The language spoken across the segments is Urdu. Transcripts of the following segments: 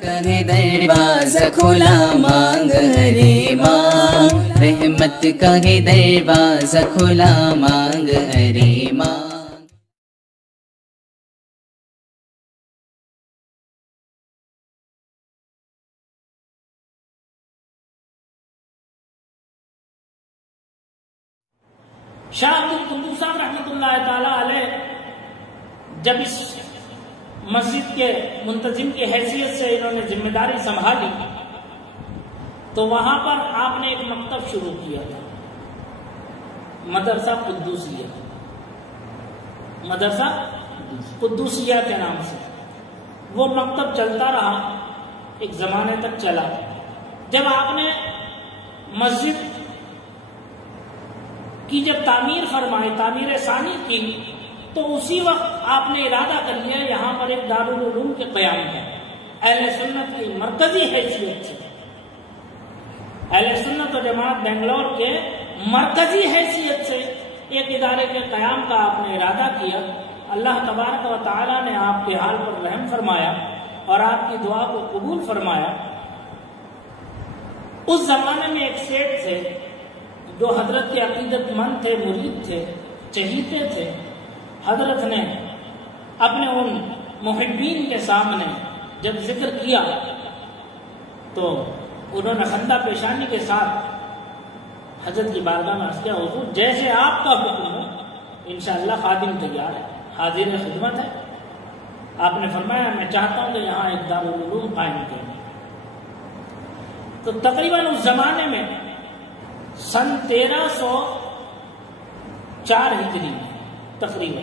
کا ہے دروازہ کھلا مانگ ہری ماں، رحمت کا ہے دروازہ کھلا مانگ ہری ماں۔ شاہ عبد القدوس صاحب رحمۃ اللہ تعالی علیہ جب اس مسجد کے منتظم کی حیثیت سے انہوں نے ذمہ داری سنبھالی تو وہاں پر آپ نے ایک مکتب شروع کیا تھا، مدرسہ قدوسیہ، مدرسہ قدوسیہ کے نام سے۔ وہ مکتب چلتا رہا، ایک زمانے تک چلا۔ جب آپ نے مسجد کی جب تعمیر فرمائی، تعمیر ثانی کی، تو اسی وقت آپ نے ارادہ کر لیا یہاں پر ایک دارالعلوم کے قیام ہے، اہل سنت کی مرکزی حیثیت سے، اہل سنت و جماعت بنگلور کے مرکزی حیثیت سے ایک ادارے کے قیام کا آپ نے ارادہ کیا۔ اللہ تبارک و تعالی نے آپ کے حال پر رحم فرمایا اور آپ کی دعا کو قبول فرمایا۔ اس زمانے میں ایک سیٹ تھے جو حضرت کے عقیدت مند تھے، مرید تھے، چہیتے تھے۔ حضرت نے اپنے ان محبین کے سامنے جب ذکر کیا تو انہوں نے خندہ پیشانی کے ساتھ حضرت کی بارگاہ میں عرض کیا، حضور جیسے آپ کا حکم ہو انشاءاللہ خادم تیار ہے، حاضر خدمت ہے۔ آپ نے فرمایا میں چاہتا ہوں کہ یہاں ایک دارالعلوم قائم کریں۔ تو تقریباً اس زمانے میں سن 1304 ہجری میں تقریباً،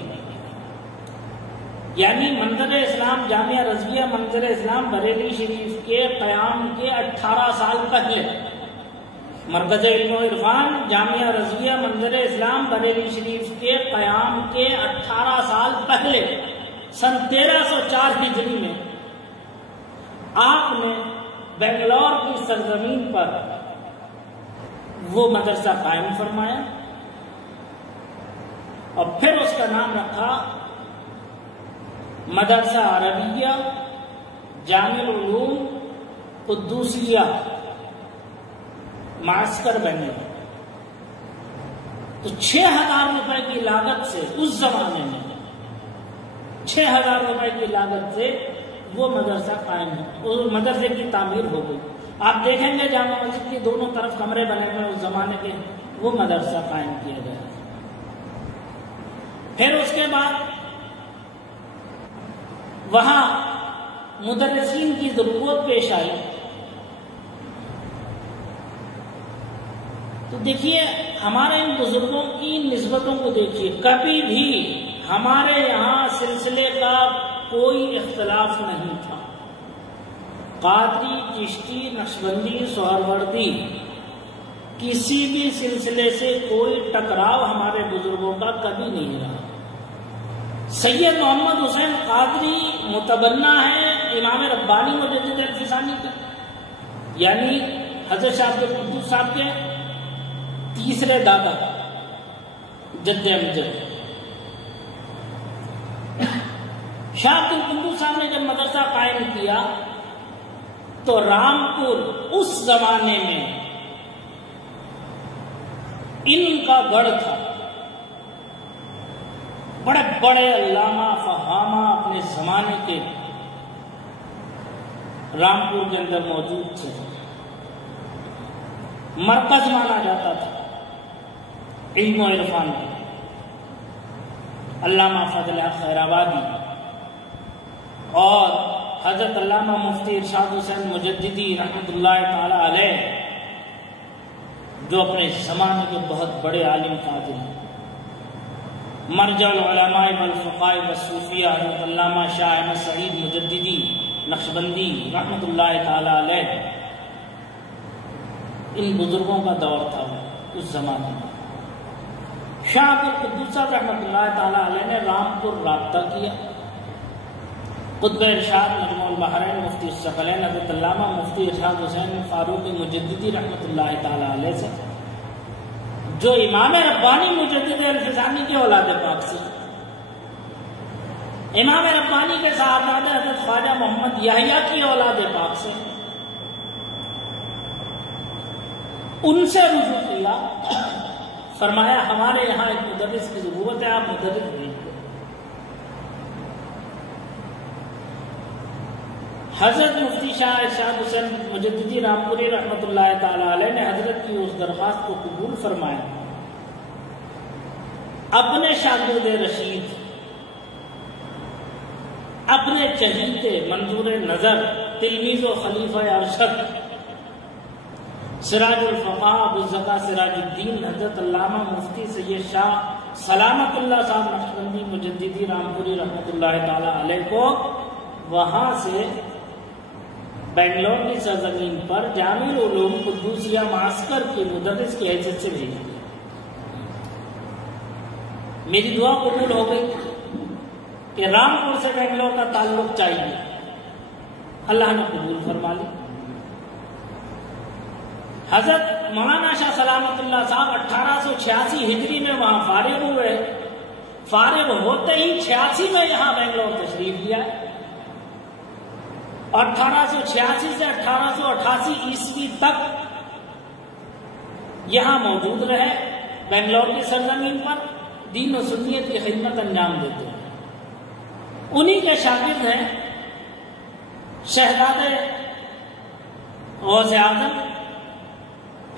یعنی منظر اسلام جامعہ رضویہ منظر اسلام بریلی شریف کے قیام کے 18 سال پہلے، مرکز علم و عرفان جامعہ رضویہ منظر اسلام بریلی شریف کے قیام کے 18 سال پہلے سن 1304 ہجری میں آپ نے بنگلور کی سرزمین پر وہ مدرسہ قائم فرمایا اور پھر اس کا نام رکھا مدرسہ عربیہ جامع العلوم قدوسیہ معسکر بنگلور۔ تو 6000 روپے کی لاگت سے اس زمانے میں 6000 روپے کی لاگت سے وہ مدرسہ قائم ہے، اس مدرسے کی تعمیر ہو گئی۔ آپ دیکھیں گے جامع مسجد کی دونوں طرف کمرے بنے ہوئے اس زمانے کے، وہ مدرسہ قائم کیا گیا۔ پھر اس کے بعد وہاں مدرسین کی ضرورت پیش آئی۔ تو دیکھیے ہمارے ان بزرگوں کی نسبتوں کو دیکھیے، کبھی بھی ہمارے یہاں سلسلے کا کوئی اختلاف نہیں تھا۔ قادری، چشتی، نقشبندی، سہروردی، کسی بھی سلسلے سے کوئی ٹکراؤ ہمارے بزرگوں کا کبھی نہیں رہا۔ سید محمد حسین قادری متبنہ ہے امام ربانی مجدد الفسانی کے، یعنی حضرت شاہ عبد القدوس صاحب کے تیسرے دادا جد امجد۔ شاہ عبد القدوس صاحب نے جب مدرسہ قائم کیا تو رامپور اس زمانے میں ان کا گڑھ تھا۔ بڑے بڑے علامہ فہامہ اپنے زمانے کے رامپور کے اندر موجود تھے، مرکز مانا جاتا تھا علم و عرفان کا۔ علامہ فضل خیر آبادی اور حضرت علامہ مفتی ارشاد حسین مجددی رحمۃ اللہ تعالی علیہ، جو اپنے زمانے کے بہت بڑے عالم فاضل ہیں۔ مرجع العلماء والفقہاء والصوفیہ حضرت علامہ شاہ احمد سعید مجددی نقشبندی رحمۃ اللہ تعالی علیہ، ان بزرگوں کا دور تھا اس زمانے میں۔ شاہ عبد القدوس صاحب رحمۃ اللہ تعالی علیہ نے رامپور رابطہ کیا، قطب ارشاد مجموع البحرین مفتی الثقلین حضرت علامہ مفتی ارشاد حسین فاروقی مجددی رحمۃ اللہ تعالی علیہ سے، جو امام ربانی مجدد الفسانی کے اولاد پاک سے، امام ربانی کے صاحبزادے حضرت خواجہ محمد یحییٰ کی اولاد پاک سے، ان سے رجوع کیا، فرمایا ہمارے یہاں ایک مدرس کی ضرورت ہے، آپ مدرس بھیجیے۔ حضرت مفتی شاہ ارشاد حسین مجددی رامپوری رحمۃ اللہ تعالی علیہ نے حضرت کی اس درخواست کو قبول فرمایا، اپنے شاگرد رشید، اپنے چہیتے منظور نظر تلمیذ و خلیفہ ارشد سراج الفقاہ ابوالزکا سراج الدین حضرت علامہ مفتی سید شاہ سلامت اللہ صاحب نقشبندی مجددی رامپوری رحمۃ اللہ تعالی علیہ کو وہاں سے بنگلور کی سرزمین پر جامع العلوم قدوسیہ معسکر کے مدرس کی حیثیت سے بھیج دیا۔ میری دعا قبول ہو گئی کہ رامپور سے بنگلور کا تعلق چاہیے، اللہ نے قبول فرما لی۔ حضرت مولانا شاہ سلامت اللہ صاحب 1886 ہجری میں وہاں فارغ ہوئے، فارغ ہوتے ہی 86 میں یہاں بنگلور تشریف لیا، اور 1886 سے 1888 عیسوی تک یہاں موجود رہے، بنگلور کی سرزمین پر دین و سنیت کی خدمت انجام دیتے ہیں۔ انہی کے شاگرد ہیں شہزادے غوث اعظم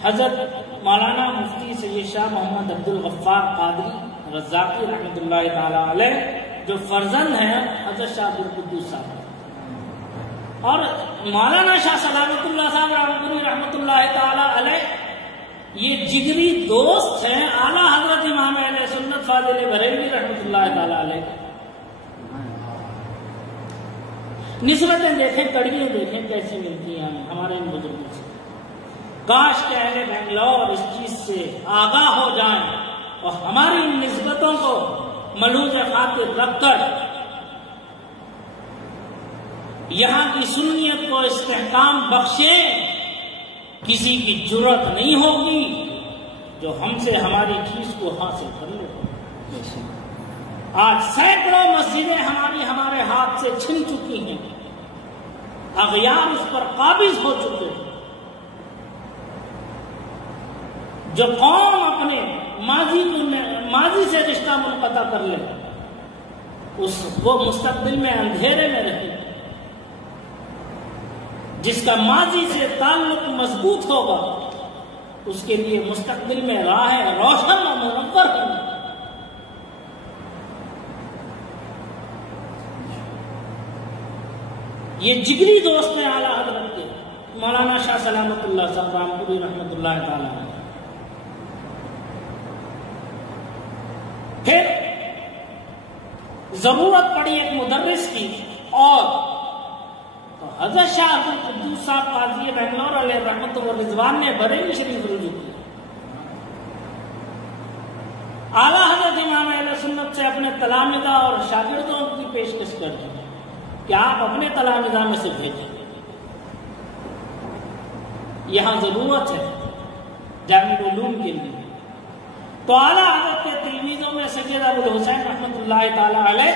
حضرت مولانا مفتی سید شاہ محمد عبدالغفار قادری رزاقی رحمۃ اللہ تعالی علیہ، جو فرزند ہیں حضرت شاہ عبدالقدوس صاحب، اور مولانا شاہ سلامت اللہ صاحب رامپوری رحمۃ اللہ تعالی علیہ یہ جگری دوست ہیں اعلیٰ حضرت امام اہل سنت فاضل بریلوی رحمۃ اللہ تعالی علیہ۔ نسبتیں دیکھیں، کڑیاں دیکھیں کیسی ملتی ہیں ہمارے ان بزرگوں سے۔ کاش کہ اہل بنگلور اس چیز سے آگاہ ہو جائیں اور ہماری ان نسبتوں کو ملوث خاطر رکھ کر یہاں کی سنیت کو استحکام بخشیں۔ کسی کی جرت نہیں ہوگی جو ہم سے ہماری چیز کو حاصل کر لے۔ آج سینکڑوں مسجدیں ہمارے ہاتھ سے چھن چکی ہیں، اغیار اس پر قابض ہو چکے ہیں۔ جو قوم اپنے ماضی سے رشتہ منقطع کر لے وہ مستقبل میں اندھیرے میں رہے، جس کا ماضی سے تعلق مضبوط ہوگا اس کے لیے مستقبل میں راہیں روشن و منور ہوں۔ یہ جگری دوست ہیں اعلیٰ حضرت کے مولانا شاہ سلامت اللہ صاحب رامپوری رحمۃ اللہ تعالی علیہ۔ پھر ضرورت پڑی ایک مدرس کی، اور تو حضرت شاہ عبدالقدوس صاحب قاضی بنگلور علیہ رحمت و رضوان نے بریلی شریف رجوع کیا۔ اعلیٰ حضرت امام اہل سنت سے اپنے تلامذہ اور شاگردوں کی پیشکش کر دی کہ آپ اپنے تلامذہ میں سے بھیجیں، یہاں ضرورت ہے جامع العلوم کے لیے۔ تو اعلیٰ حضرت کے تلمیذوں میں سید ابوالحسین رحمۃ اللہ تعالی علیہ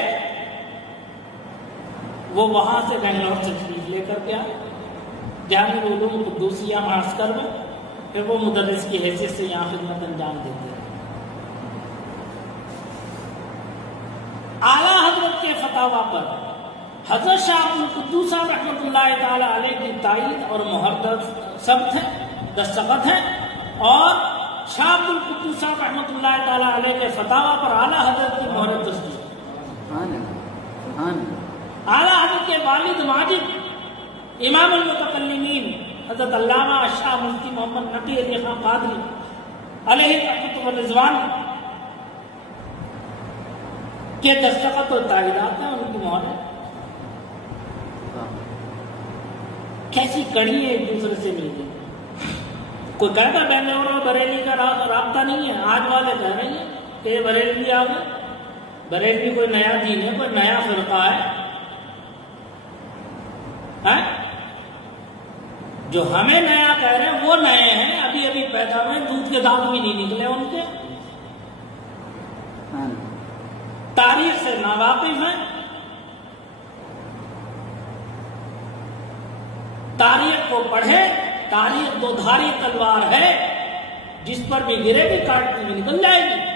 وہ وہاں سے بنگلور سے تشریف لے کر گیا جامع العلوم قدوسیہ معسکر میں، پھر وہ مدرس کی حیثیت سے یہاں خدمت انجام دیتے ہیں۔ اعلیٰ حضرت کے فتاوی پر حضرت شاہ عبدالقدوس صاحب رحمۃ اللہ تعالی علیہ کی تائید اور مہر ثبت ہے، دستخط ہے، اور شاہ عبدالقدوس صاحب رحمۃ اللہ تعالی علیہ کے فتاوی پر اعلیٰ حضرت کی مہر تصدیق۔ اعلیٰ حضرت کے والد ماجد امام المتکلمین حضرت علامہ شاہ مفتی محمد نقی علی خان قادری علیہ رحمۃ و رضوان کے دستخط و تائیدات ہیں، ان کی مہر ہے۔ کیسی کڑی ہے ایک دوسرے سے مل گئی۔ کوئی کہتا بنگلور اور بریلی کا رابطہ نہیں ہے، آج والے کہہ رہے ہیں کہ یہ بریلوی آ گئے، بریلوی کوئی نیا دین ہے، کوئی نیا فرقہ ہے۔ جو ہمیں نیا کہہ رہے ہیں وہ نئے ہیں، ابھی ابھی پیدا ہوئے، دودھ کے دانت بھی نہیں نکلے ان کے، تاریخ سے ناواقف ہیں، کو پڑھیں، تاریخ دو دھاری تلوار ہے، جس پر بھی گرے گی کاٹتی ہوئی نکل جائے گی۔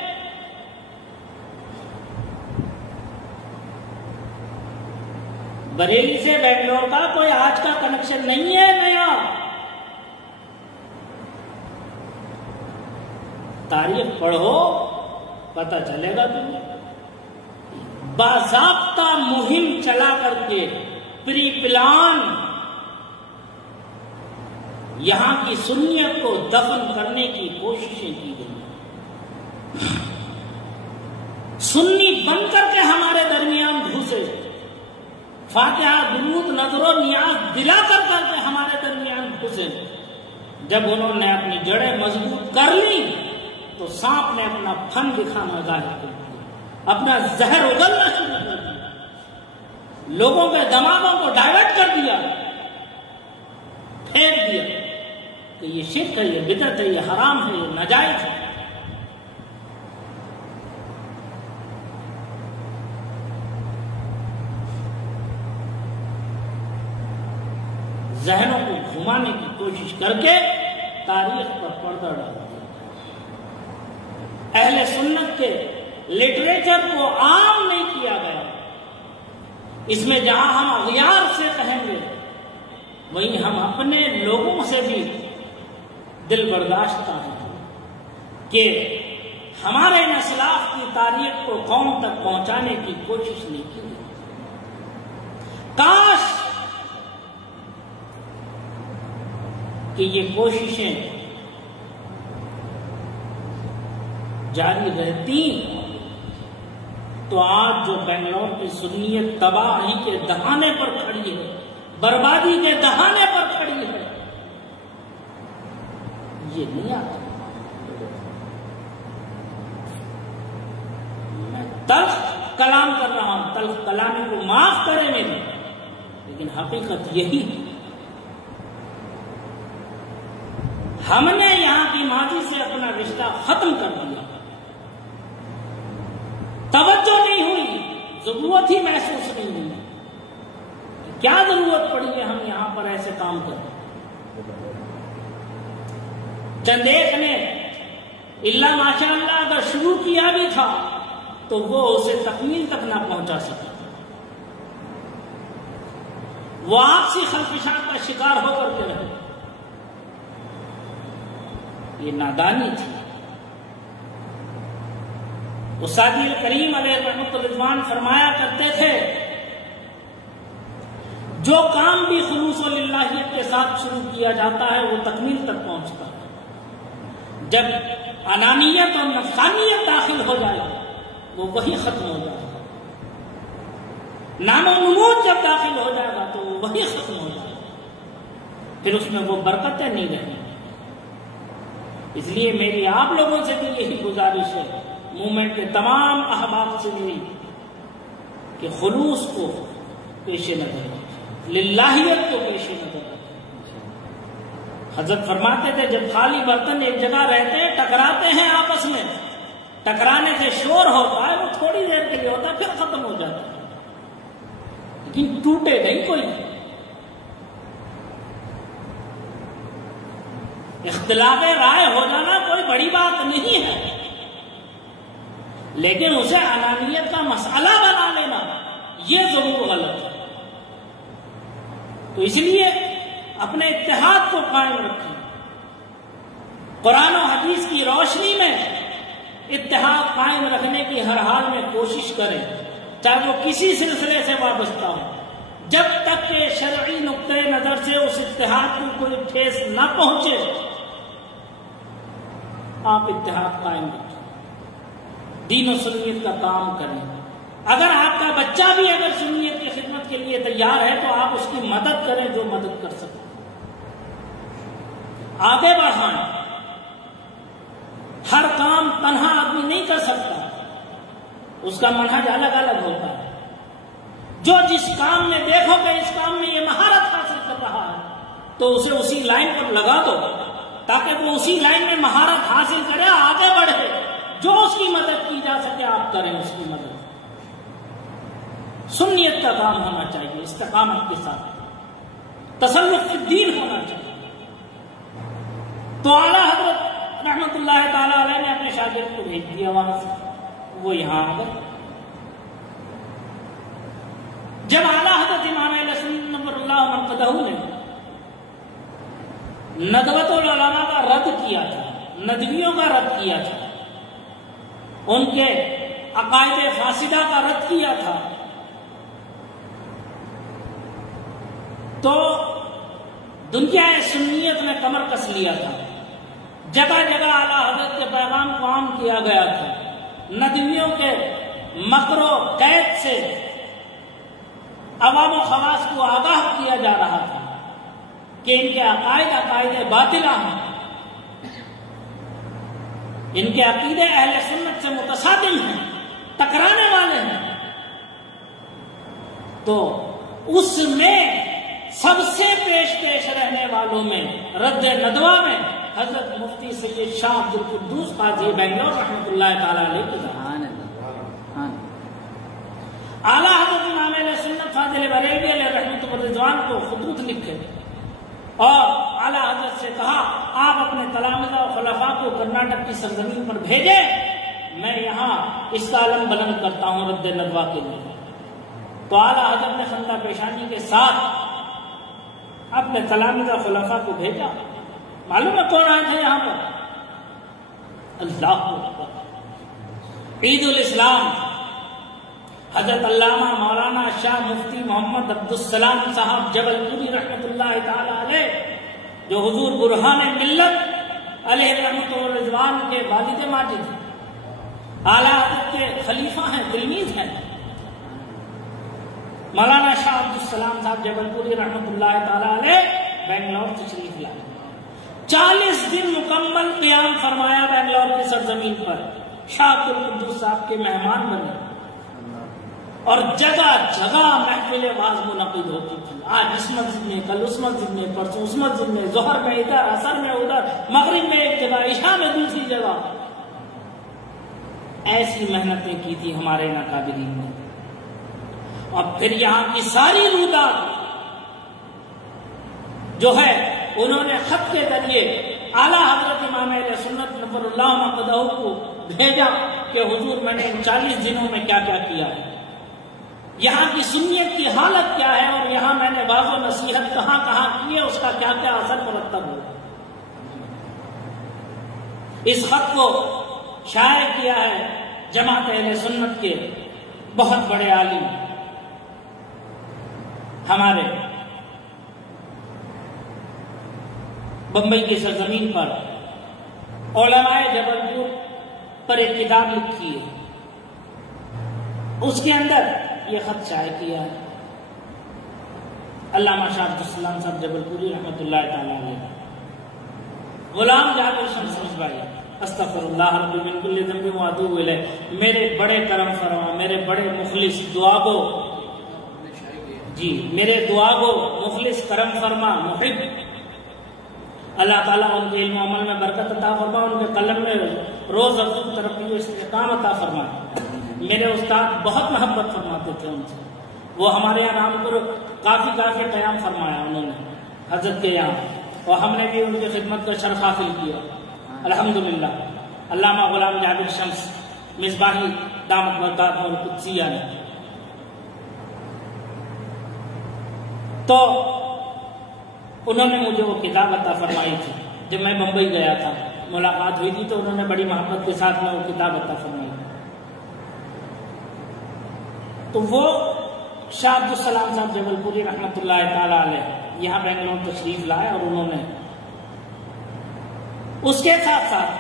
بریلی سے بنگلور کا کوئی آج کا کنیکشن نہیں ہے نیا، تاریخ پڑھو پتہ چلے گا تمہیں۔ باضابطہ مہم چلا کر کے پری پلان یہاں کی سنیت کو دفن کرنے کی کوششیں کی گئی، سنی بن کر کے ہمارے درمیان گھسے، فاتحہ درود نظر و نیاز دلا کر کے ہمارے درمیان گھسے۔ جب انہوں نے اپنی جڑیں مضبوط کر لی تو سانپ نے اپنا پھن دکھانا ظاہر کر دیا، اپنا زہر اگلنا شروع کر دیا، لوگوں کے دماغوں کو ڈائیورٹ کر دیا، پھینک دیا کہ یہ شرک ہے، یہ بدعت ہے، یہ حرام ہے، یہ ناجائز ہے۔ ذہنوں کو گھمانے کی کوشش کر کے تاریخ پر پردہ ڈال دیا، اہل سنت کے لٹریچر کو عام نہیں کیا گیا۔ اس میں جہاں ہم اغیار سے کہیں گے وہیں ہم اپنے لوگوں سے بھی دل برداشتہ ہیں کہ ہمارے اسلاف کی تاریخ کو قوم تک پہنچانے کی کوشش نہیں کی گئی۔ کاش کہ یہ کوششیں جاری رہتی تو آج جو بنگلور کی سنیت تباہی کے دہانے پر کھڑی ہے، بربادی کے دہانے پر کھڑی ہے، یہ نہیں آتا۔ میں تلخ کلام کر رہا ہوں، تلخ کلامی کو معاف کرے میری، لیکن حقیقت یہی ہے۔ ہم نے یہاں کی ماضی سے اپنا رشتہ ختم کر دیا، توجہ نہیں ہوئی، ضرورت ہی محسوس نہیں ہوئی۔ کیا ضرورت پڑی ہے ہم یہاں پر ایسے کام کریں؟ چند ایک نے اللہ ماشاء اللہ اگر شروع کیا بھی تھا تو وہ اسے تکمیل تک نہ پہنچا سکا، وہ آپسی خلفشات کا شکار ہو کر کے رہے۔ یہ نادانی تھی۔ استاد کریم علیہ رحمۃ الرضوان فرمایا کرتے تھے، جو کام بھی خلوص و للہیت کے ساتھ شروع کیا جاتا ہے وہ تکمیل تک پہنچتا ہے، جب انانیت اور نفسانیت داخل ہو جائے وہ وہی ختم ہو جائے گا، نام و نمود جب داخل ہو جائے گا تو وہ وہی ختم ہو جائے گا، پھر اس میں وہ برکتیں نہیں رہیں۔ اس لیے میری آپ لوگوں سے بھی یہی گزارش ہے، موومنٹ کے تمام احباب سے میری، کہ خلوص کو پیش نظر رکھیں، للہیت کو پیش نظر رکھیں۔ حضرت فرماتے تھے جب خالی برتن ایک جگہ رہتے ہیں ٹکراتے ہیں آپس میں، ٹکرانے سے شور ہوتا ہے، وہ تھوڑی دیر کے لیے ہوتا ہے پھر ختم ہو جاتا ہے، لیکن ٹوٹے نہیں کوئی۔ اختلاف رائے ہو جانا کوئی بڑی بات نہیں ہے، لیکن اسے انانیت کا مسئلہ بنا لینا یہ ضرور غلط ہے۔ تو اس لیے اپنے اتحاد کو قائم رکھیں، قرآن و حدیث کی روشنی میں اتحاد قائم رکھنے کی ہر حال میں کوشش کریں، چاہے وہ کسی سلسلے سے وابستہ ہو، جب تک کہ شرعی نقطۂ نظر سے اس اتحاد کو کوئی ٹھیس نہ پہنچے آپ اتحاد قائم رکھیں، دین و سنیت کا کام کریں۔ اگر آپ کا بچہ بھی اگر سنیت کی خدمت کے لیے تیار ہے تو آپ اس کی مدد کریں جو مدد کر سکیں، آگے بڑھائیں۔ ہر کام تنہا آدمی نہیں کر سکتا، اس کا منہج الگ الگ ہوتا ہے۔ جو جس کام میں دیکھو کہ اس کام میں یہ مہارت حاصل کر رہا ہے تو اسے اسی لائن پر لگا دو تاکہ وہ اسی لائن میں مہارت حاصل کرے، آگے بڑھے۔ جو اس کی مدد کی جا سکے آپ کریں اس کی مدد۔ سنیت کا کام ہونا چاہیے استقامت کے ساتھ، تسلط فی الدین ہونا چاہیے۔ تو اعلیٰ حضرت رحمت اللہ تعالی علیہ نے اپنے شاگرد کو بھیج دیا وہاں سے، وہ یہاں آ گئے۔ جب اعلیٰ حضرت امام اہل سنت نور اللہ مرقدہ نے ندوۃ العلماء کا رد کیا تھا، ندویوں کا رد کیا تھا، ان کے عقائد فاسدہ کا رد کیا تھا، تو دنیا سنیت نے کمر کس لیا تھا۔ جگہ جگہ اعلیٰ حضرت کے پیغام کو عام کیا گیا تھا، ندویوں کے مکر و قید سے عوام و خواص کو آگاہ کیا جا رہا تھا کہ ان کے عقائد باطلہ ہیں، ان کے عقیدے اہل سنت سے متصادم ہیں، ٹکرانے والے ہیں۔ تو اس میں سب سے پیش رہنے والوں میں رد ندوہ میں حضرت مفتی سید شاہ عبد القدوس قاضی بنگلور رحمۃ اللہ تعالی علیہ کی اعلیٰ حضرت امام اہل سنت فاضل بریلوی علیہ رحمۃ الرضوان کو خطوط لکھے اور اعلیٰ حضرت سے کہا آپ اپنے تلامذہ و خلفاء کو کرناٹک کی سرزمین پر بھیجیں، میں یہاں اس کا علم بلند کرتا ہوں رد ندوہ کے لیے۔ تو اعلیٰ حضرت نے خندہ پیشانی کے ساتھ اپنے تلامذہ خلفاء کو بھیجا۔ معلوم ہے کون آئے تھے یہاں پر؟ اللہ اکبر، عید الاسلام حضرت علامہ مولانا شاہ مفتی محمد عبدالسلام صاحب جبل پوری رحمۃ اللہ تعالی علیہ، جو حضور برہان ملت علیہ رحمۃ الرضوان کے والد ماجد ہیں، اعلیٰ حضرت کے خلیفہ ہیں، تلمیذ ہیں۔ مولانا شاہ عبدالسلام صاحب جبل پوری رحمۃ اللہ تعالی علیہ بنگلور تشریف لائے، 40 دن مکمل قیام فرمایا بنگلور کی سرزمین پر، شاہ عبد القدوس صاحب کے مہمان بنے اور جگہ جگہ محفل واعظ منعقد ہوتی تھی، آج اس مسجد میں، کل اس مسجد میں، پرسوں اس مسجد میں، ظہر میں ادھر، عصر میں ادھر، مغرب میں ایک جگہ، عشاء میں دوسری جگہ۔ ایسی محنتیں کی تھی ہمارے اکابرین نے، اور پھر یہاں کی ساری رودات جو ہے انہوں نے خط کے ذریعے اعلیٰ حضرت امام اہل سنت نور اللہ مرقدہ کو بھیجا کہ حضور میں نے 40 دنوں میں کیا کیا کیا ہے، یہاں کی سنیت کی حالت کیا ہے، اور یہاں میں نے واضح و نصیحت کہاں کہاں کی ہے، اس کا کیا کیا اثر مرتب ہوا۔ اس خط کو شائع کیا ہے جماعت اہل سنت کے بہت بڑے عالم ہمارے بمبئی کی سرزمین پر علماء جبل پور پر ایک کتاب لکھی ہے، اس کے اندر یہ خط شائع کیا ہے۔ علامہ شاہ عبدالسلام صاحب جبل پوری رحمۃ اللہ تعالی علیہ، غلام جابر شمس بھائی، استغفر اللہ ربی من کل ذنب واتوب الیہ، میرے بڑے کرم فرما، میرے بڑے مخلص دعا گو، جی میرے دعا گو مخلص کرم فرما محب، اللہ تعالیٰ ان کے علم و عمل میں برکت عطا فرما، ان کے قلم میں روز افزوں ترقی و استحکام عطا فرما۔ میرے استاد بہت محبت فرماتے تھے ان سے، وہ ہمارے یہاں رامپور کافی قیام فرمایا انہوں نے حضرت کے یہاں، اور ہم نے بھی ان کی خدمت کا شرف حاصل کیا الحمدللہ۔ علامہ غلام جابر شمس مصباحی دامت برکاتہ القدسیہ نے، تو انہوں نے مجھے وہ کتاب عطا فرمائی تھی، جب میں بمبئی گیا تھا ملاقات ہوئی تھی تو انہوں نے بڑی محبت کے ساتھ میں وہ کتاب عطا فرمائی۔ تو وہ شاہ عبدالسلام صاحب جبل پوری رحمۃ اللہ تعالی علیہ یہاں بنگلور تشریف لائے، اور انہوں نے اس کے ساتھ ساتھ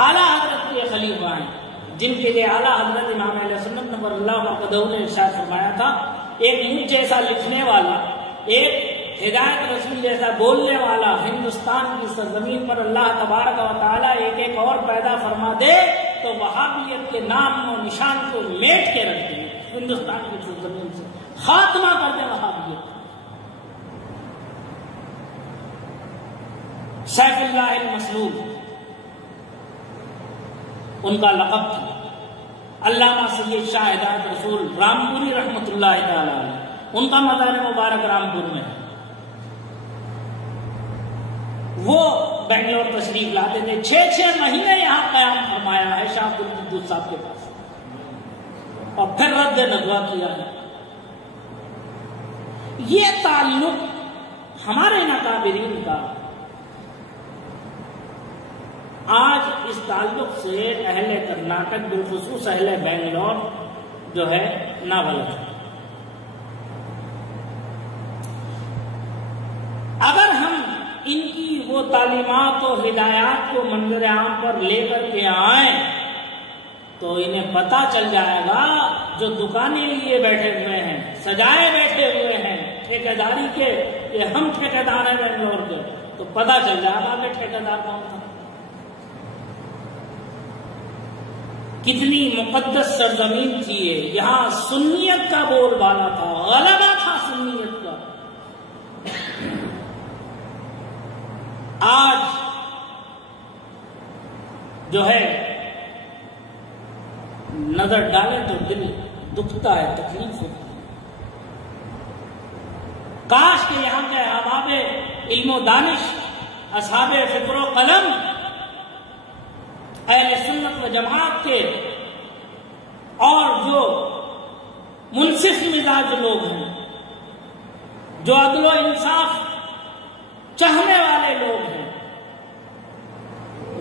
اعلیٰ حضرت کے خلیفہ ہیں جن کے لیے اعلیٰ حضرت امام اہل سنت نور اللہ مرقدہ نے ارشاد فرمایا تھا، ایک مجھ جیسا لکھنے والا، ایک ہدایت رسول جیسا بولنے والا ہندوستان کی سرزمین پر اللہ تبارک و تعالیٰ ایک اور پیدا فرما دے تو وہابیت کے نام و نشان کو میٹ کے رکھ دیں، ہندوستان کی سرزمین سے خاتمہ کر دیں وہابیت۔ سیف اللہ المسلول ان کا لقب تھا۔ علامہ سید شاہ ہدایت رسول رامپوری رحمۃ اللہ تعالی علیہ ان کا مزار مبارک رامپور میں ہے، وہ بنگلور تشریف لاتے تھے، 6 مہینے یہاں قیام فرمایا ہے شاہ عبد القدوس صاحب کے پاس، اور پھر رد ندوہ کیا ہے۔ یہ تعلق ہمارے اکابرین کا، آج اس تعلق سے اہل کرناٹک بالخصوص اہل بنگلور جو ہے نابلد ہے۔ اگر ہم ان کی وہ تعلیمات و ہدایات کو منظر عام پر لے کر کے آئیں تو انہیں پتہ چل جائے گا، جو دکانیں لیے بیٹھے ہوئے ہیں، سجائے بیٹھے ہوئے ہیں ٹھیکیداری کے، کہ ہم ٹھیکیدار ہیں بنگلور کے، تو پتہ چل جائے گا کہ ٹھیکیدار کون تھا۔ کتنی مقدس سرزمین تھی یہ، یہاں سنیت کا بول بالا تھا، غلبہ تھا سنیت کا۔ آج جو ہے نظر ڈالے تو دل دکھتا ہے، تکلیف ہوتی ہے۔ کاش کہ یہاں کے احباب علم و دانش، اصحاب فکر و قلم، اہل سنت و جماعت کے اور جو منصف مزاج لوگ ہیں، جو عدل و انصاف چاہنے والے لوگ ہیں،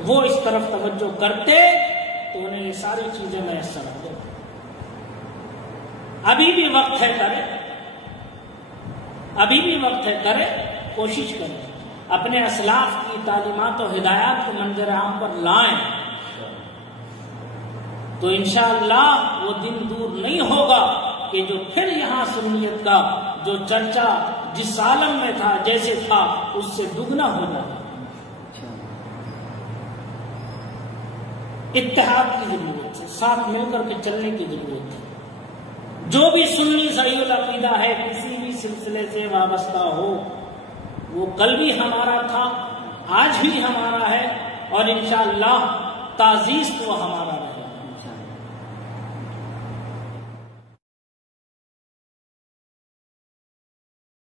وہ اس طرف توجہ کرتے تو انہیں یہ ساری چیزیں میسر ہو۔ ابھی بھی وقت ہے، کرے، ابھی بھی وقت ہے، کرے، کوشش کریں، اپنے اسلاف کی تعلیمات و ہدایات کو منظر عام پر لائیں، تو انشاءاللہ وہ دن دور نہیں ہوگا کہ جو پھر یہاں سنیت کا جو چرچا جس عالم میں تھا، جیسے تھا، اس سے دگنا ہو جائے۔ اتحاد کی ضرورت ہے، ساتھ مل کر کے چلنے کی ضرورت ہے۔ جو بھی سنی صحیح العقیدہ ہے، کسی بھی سلسلے سے وابستہ ہو، وہ کل بھی ہمارا تھا، آج بھی ہمارا ہے، اور انشاءاللہ تعزیز تو ہمارا